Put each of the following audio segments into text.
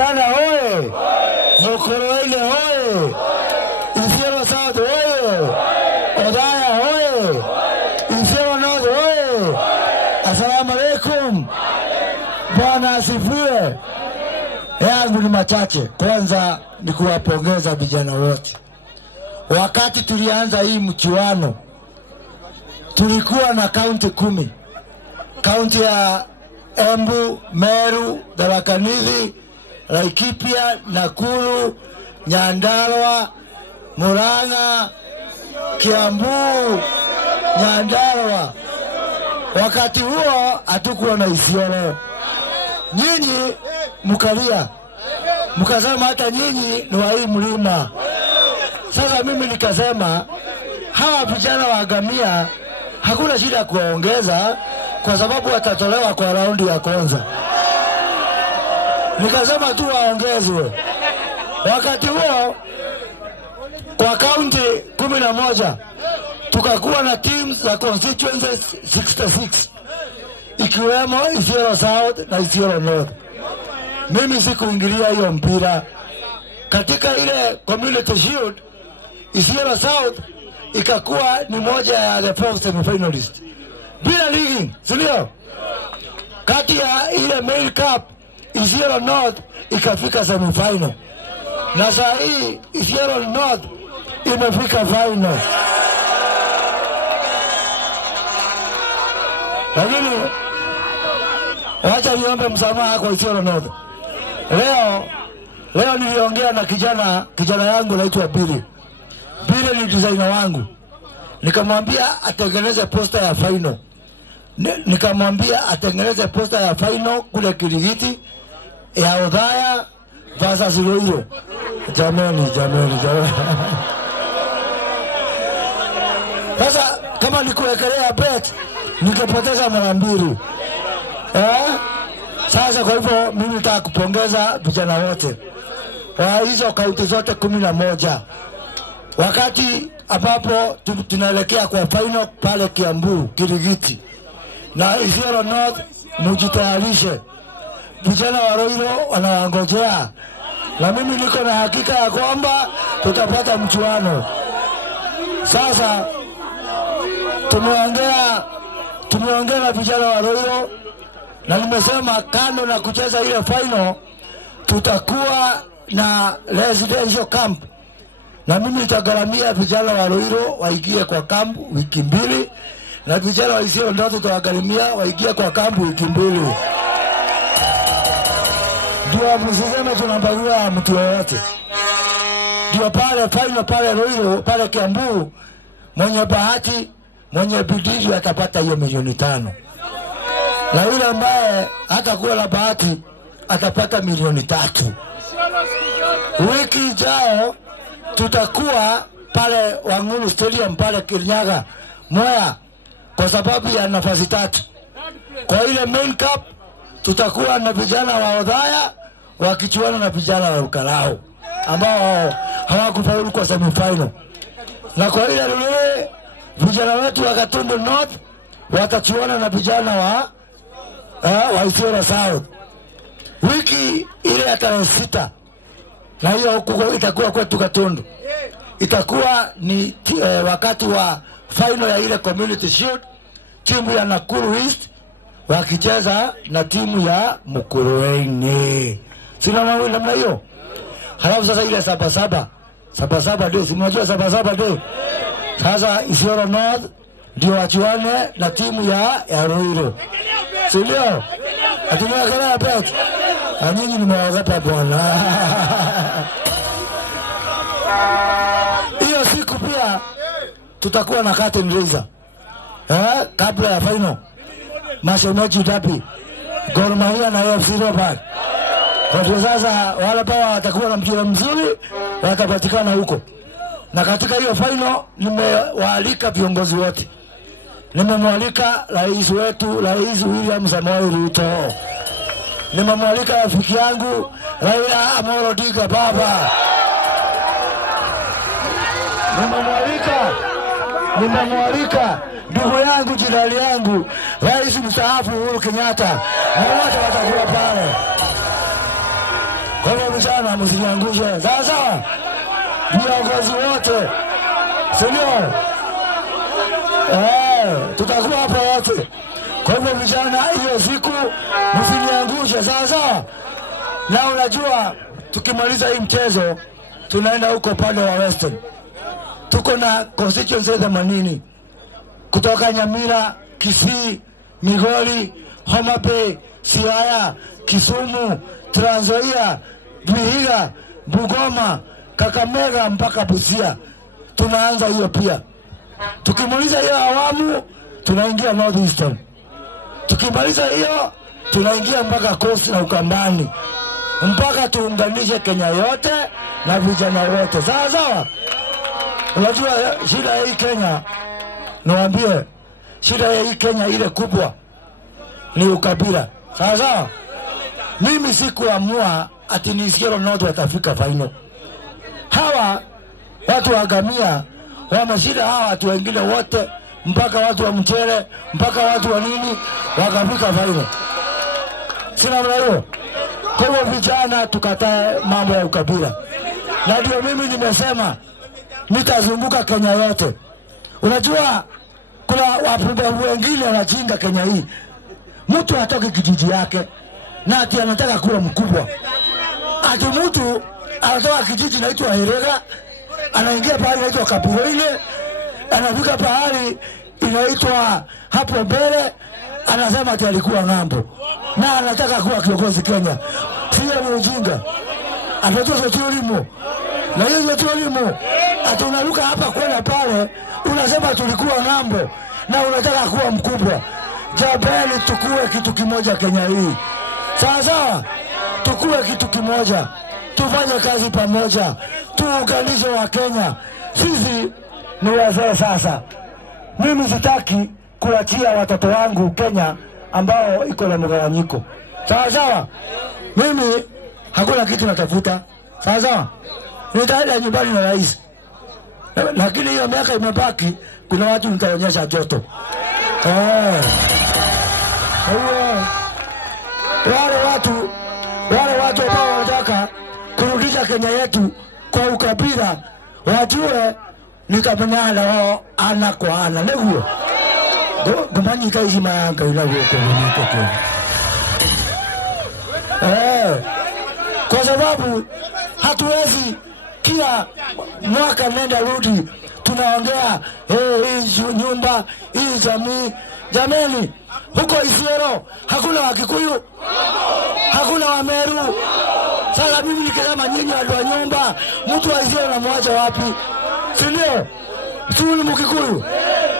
Vijana hoye! Mukurweini hoye! Isiolo South hoye! Othaya hoye! Isiolo North hoye! Asalamu alaikum. Bwana asifiwe. Yangu ni machache. Kwanza ni kuwapongeza vijana wote. Wakati tulianza hii mchuano tulikuwa na kaunti 10. Kaunti ya Embu, Meru, Tharaka Nithi, Laikipia, Nakuru, Nyandarua, Murang'a, Kiambu, Nyandarua. Wakati huo hatukuwa na Isiolo. Nyinyi mkalia, mkasema hata nyinyi ni wa hii mlima. Sasa mimi nikasema hawa vijana wa Gamia hakuna shida kuwaongeza kwa sababu watatolewa kwa raundi ya kwanza. Nikasema tu waongezwe. Wakati huo kwa kaunti 11 tukakuwa na teams za constituencies 66 ikiwemo Isiolo South na Isiolo North. Mimi sikuingilia hiyo mpira. Katika ile community shield Isiolo South ikakuwa ni moja ya the 4 semi-finalist bila ligi, sio? Kati ya ile main cup Isiolo North ikafika semi-final, na saa hii Isiolo North imefika final. Lakini wacha niombe msamaha kwa Isiolo North. Leo niliongea na kijana yangu anaitwa Billy. Billy ni designer wangu. Nikamwambia atengeneze poster ya final. Nikamwambia atengeneze poster ya final kule Kirigiti ya Othaya versus Ruiru. Jamani. Sasa kama nikuwekelea bet nikapoteza mara mbili. Sasa kwa hivyo mimi nataka kupongeza vijana wote wa hizo kaunti zote 11. Wakati ambapo tunaelekea kwa final pale Kiambu, Kirigiti na Isiolo North, mujitayarishe. Vijana wa Ruiru wanawangojea, na mimi niko na hakika ya kwamba tutapata mchuano. Sasa tumeongea na vijana wa Ruiru na nimesema kando na kucheza ile final tutakuwa na residential camp, na mimi nitagharamia vijana wa Ruiru waingie kwa camp wiki 2 na vijana wa Isiolo ndio tutawagharamia waingie kwa camp wiki 2. Ndio msiseme tunambagua mtu yoyote. Ndio pale final pale Ruiru pale Kiambu, mwenye bahati mwenye bidii atapata hiyo milioni 5. Na yule ambaye hatakuwa na bahati atapata milioni 3. Wiki ijayo tutakuwa pale Wangulu Stadium pale Kirinyaga, Mwea, kwa sababu ya nafasi 3. Kwa ile main cup tutakuwa na vijana wa Othaya wakichuana na vijana wa Ukarao ambao hawakufaulu kwa semi final. Na kwa ile vijana wetu wa Gatundu North watachuana na vijana wa Isiolo South. Wiki ile ya tarehe 6, na hiyo huko itakuwa kwetu Gatundu. Itakuwa ni wakati wa final ya ile community shield, timu ya Nakuru East wakicheza na timu ya Mukurweini. Sina namna hiyo. Halafu sasa ile saba ndio simajua saba ndio. Sasa Isiolo North ndio wachuane na timu ya Ruiru. Sio? Atumia kana bet. Nyinyi ni mwaogopa bwana. Hiyo siku pia tutakuwa na curtain raiser. Kabla ya final. Mashemeji Derby, Gor Mahia na AFC Leopards. Kwa hiyo sasa wale ambao watakuwa na mpira mzuri watapatikana huko. Na katika hiyo final nimewaalika viongozi wote. Nimemwalika rais wetu, Rais William Samoei Ruto. Nimemwalika rafiki yangu Raila Amolo Odinga baba. Nimemwalika ndugu yangu, jirani yangu, rais mstaafu Uhuru Kenyatta. Na wote watakuwa pale. Kwa hivyo vijana msiniangushe. Sasa viongozi wote, sio? Tutakuwa hapa wote. Kwa hivyo vijana, hiyo siku msiniangushe. Sasa na unajua tukimaliza hii mchezo tunaenda huko pande wa Western. Tuko na constituency 80 kutoka Nyamira, Kisii, Migori, Homa Bay, Siaya, Kisumu, Trans Nzoia, Vihiga, Bungoma, Kakamega mpaka Busia. Tunaanza hiyo pia. Tukimaliza hiyo awamu tunaingia North Eastern. Tukimaliza hiyo tunaingia mpaka Coast na Ukambani, mpaka tuunganishe Kenya yote na vijana wote. Sawa sawa. Unajua shida ya hii Kenya, niwaambie, shida ya hii Kenya ile kubwa ni ukabila. Sawa sawa. Mimi sikuamua ati ni Isiolo North watafika final. Hawa watu wa Gamia wameshinda hawa watu wengine wote, mpaka watu wa Mchere, mpaka watu wa nini wakafika final. Sina mnayo. Kwa hivyo vijana tukatae mambo ya ukabila. Na ndio mimi nimesema nitazunguka Kenya yote. Unajua kuna wapumbavu wengine wanachinga Kenya hii. Mtu atoke kijiji yake na ati anataka kuwa mkubwa. Ati mtu anatoka kijiji inaitwa Herega, anaingia pahali inaitwa Kaburoile, anafika pahali inaitwa hapo mbele, anasema ati alikuwa ng'ambo na anataka kuwa kiongozi Kenya. Sio ni ujinga. Atatoza tulimu. Na hiyo tulimu ati unaruka hapa kwenda pale, unasema tulikuwa ng'ambo na unataka kuwa mkubwa. Jabali, tukue kitu kimoja Kenya hii. Sawa sawa. Tukue kitu kimoja. Tufanye kazi pamoja. Tuunganishe wa Kenya. Sisi ni wazee sasa. Mimi sitaki kuachia watoto wangu Kenya ambao iko na mgawanyiko. Sawa sawa. Mimi hakuna kitu natafuta. Sawa sawa. Nitaenda nyumbani na rais. Lakini hiyo miaka imebaki, kuna watu nitaonyesha joto. Wale watu ambao wanataka kurudisha Kenya yetu kwa ukabila, wajue nikamenyana wao ana kwa ana. Ndio Gumanyi kaisi mayanga inavyo kwa. Kwa sababu hatuwezi kila mwaka nenda rudi tunaongea hii nyumba, hii jamii. Jameni, huko Isiolo hakuna Wakikuyu, hakuna Wameru. Sasa mimi nikisema nyinyi watu wa nyumba, mtu wa Isiolo namwacha wapi? Si ndio? Si ule Mkikuyu?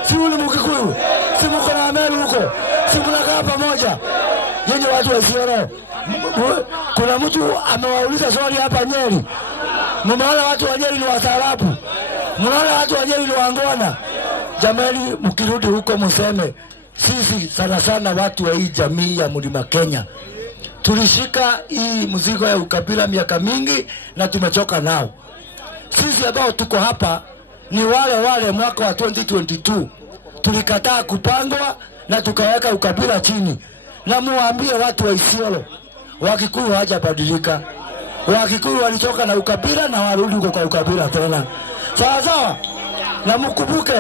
Si ule Mkikuyu? Si mko na Wameru huko? Si mnakaa pamoja? Nyinyi watu wa Isiolo, kuna mtu amewauliza swali hapa Nyeri. Mnaona watu wa Nyeri ni wastaarabu? Mnaona watu wa Nyeri ni wangwana? Jamani, mkirudi huko mseme sisi sana sana watu wa hii jamii ya Mlima Kenya tulishika hii mzigo ya ukabila miaka mingi na tumechoka nao. Sisi ambao tuko hapa ni wale mwaka wa 2022 tulikataa kupangwa na tukaweka ukabila chini. Na muambie watu wa Isiolo, Wakikuyu hawajabadilika. Wakikuyu walichoka na ukabila na warudi huko kwa ukabila tena. Sawa sawa. Na mkumbuke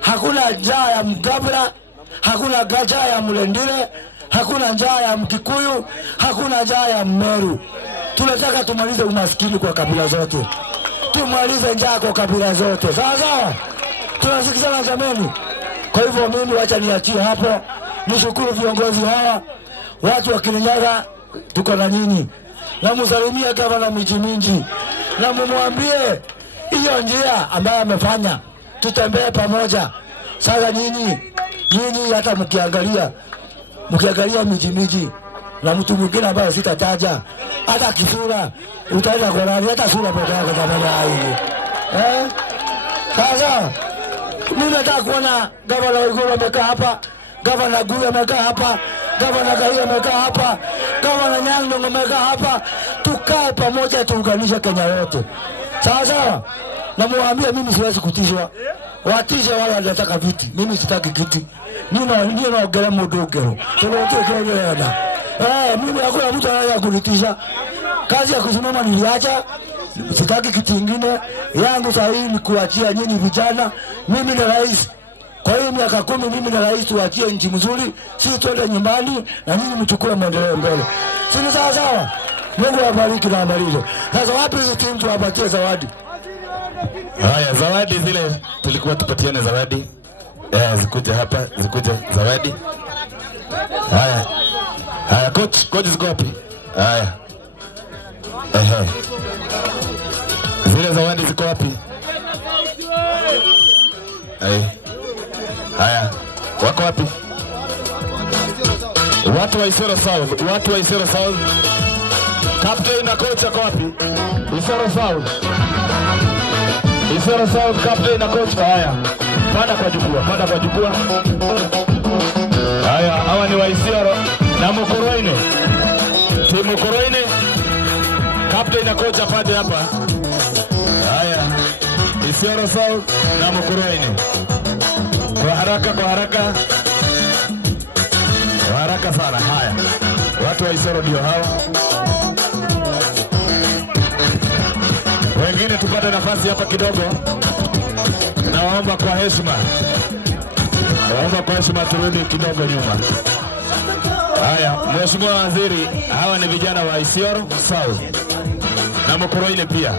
hakuna njaa ya Mgabra, hakuna njaa ya Mlendile, hakuna njaa ya Mkikuyu, hakuna njaa ya Mmeru. Tunataka tumalize umaskini kwa kabila zote. Tumalize njaa kwa kabila zote. Sawa sawa. Tunasikizana jameni. Kwa hivyo mimi wacha niachie hapo. Nishukuru viongozi hawa. Watu wa Kirinyaga tuko na nyinyi. Na msalimie gavana Mijiminji. Na mumwambie hiyo njia ambayo amefanya tutembee pamoja. Sasa nyinyi hata mkiangalia Mijimiji na mtu mwingine ambaye sitataja, hata kisura utaenda kwa nani, hata sura peke yake kama hivi. Sasa mimi nataka kuona gavana Waiguru amekaa hapa, gavana Guya amekaa hapa, gavana Gaia amekaa hapa, gavana Nyang'o amekaa hapa. Tukae pamoja, tuunganishe Kenya yote. Sawa sawa. Na muambie mimi siwezi kutishwa. Watishe wale wanataka viti. Mimi sitaki kiti. Mimi naongelea mudogero. Tunaongea kwa yana. Mimi hakuna mtu anayekulitisha. Kazi ya kusimama niliacha, sitaki kitu kingine. Yangu sasa hii ni kuachia nyinyi vijana, mimi na rais. Kwa hiyo miaka 10 mimi na rais tuachie nchi mzuri, sisi twende nyumbani na nyinyi mchukue maendeleo mbele. Si ni sawa sawa? Mungu awabariki na amalize. Sasa wapi hizo timu tuwapatie zawadi? Haya, zawadi zile tulikuwa tupatiane zawadi. Zikuje hapa, zikuje zawadi. Haya. Haya, coach ziko wapi? Haya. Zile zawadi ziko wapi? Haya. Wako wapi? Watu wa Isero South. Captain na coach wako wapi? Isero South captain na coach. Haya. Panda kwa jukwaa. Haya, hawa ni wa Isero na Mukoroine. Timu Mukoroine. Captain na coach apande hapa. Haya. Isero South na Mukoroine. Kwa haraka sana. Haya. Watu wa Isero ndio hawa. Wengine tupate nafasi hapa kidogo. Naomba kwa heshima turudi kidogo nyuma. Haya, Mheshimiwa Waziri, hawa ni vijana wa Isero South na Mukoroine pia.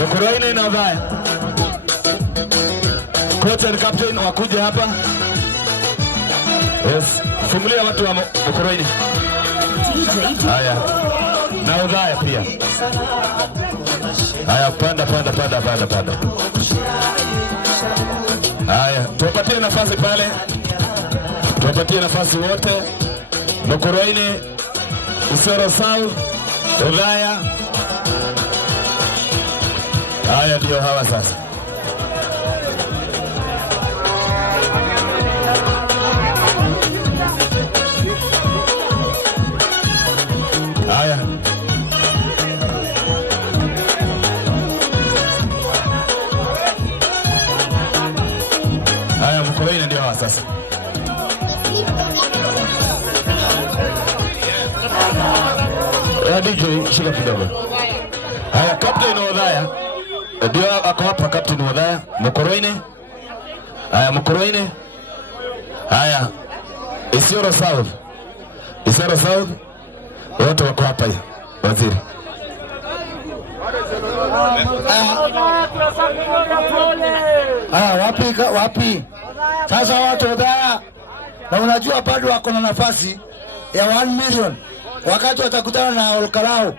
Mukoroine na Odhaya. Coach and captain wakuje hapa. Yes, fungulia watu wa Mukoroine. Haya. Na Odhaya pia. Haya, panda. Haya, tuwapatie nafasi pale. Tuwapatie nafasi wote. Mukoroine, Isero South, Odhaya. Haya ndio hawa sasa. Haya. Haya, Mukoroine ndio hawa sasa. DJ shika kidogo. Haya, captain Odhaya. Ndio ako hapa captain Odhaya. Mukoroine. Haya, Mukoroine. Haya. Isero South. Wote wako hapa hiyo. Waziri. Wapi? Sasa watu Odhaya, na unajua bado wako na nafasi ya 1 million wakati watakutana na Olkalau,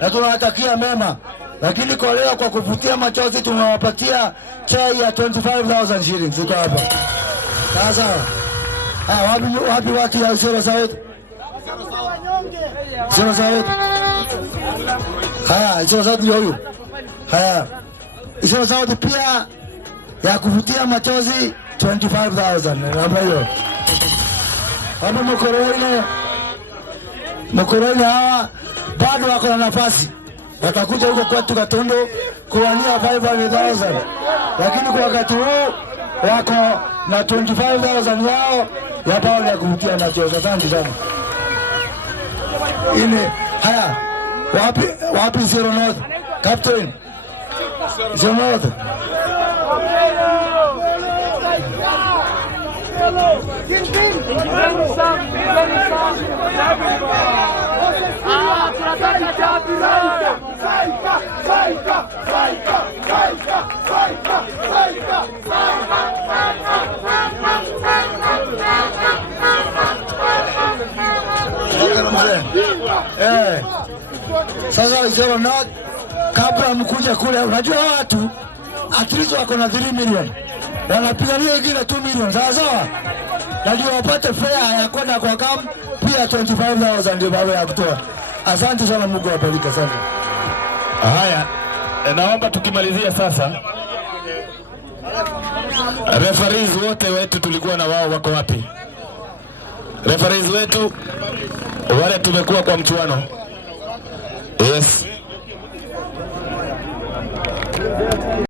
na tunawatakia mema, lakini kwa leo kwa kuvutia machozi tumewapatia chai ya 25,000 shillings. Ziko hapa. Sasa wapi watu ya Isero South? Haya, Isero South ndio huyu. Haya, Isero South pia ya kuvutia machozi 25,000. Namba hiyo. Hapo Mukoroine hawa bado wako na nafasi. Watakuja huko kwetu Katondo kuwania 500,000. Lakini kwa wakati huu wako na 25,000 yao ya bao ya kuvutia machozi. Asante sana. Haya, wapi Isero North? Captain. Isero North. Sasa Isero North, kabla mkuja kule, unajua watu at least wako na 3 million. Wanapigania ingine 2 million. Sawa. Na ndio wapate fare ya kwenda kwa camp pia 25,000 ndio baba ya kutoa. Asante sana, Mungu awabariki sana. Haya, naomba tukimalizia sasa. Referees wote wetu tulikuwa na wao wako wapi? Referees wetu wale tumekuwa kwa mchuano. Yes.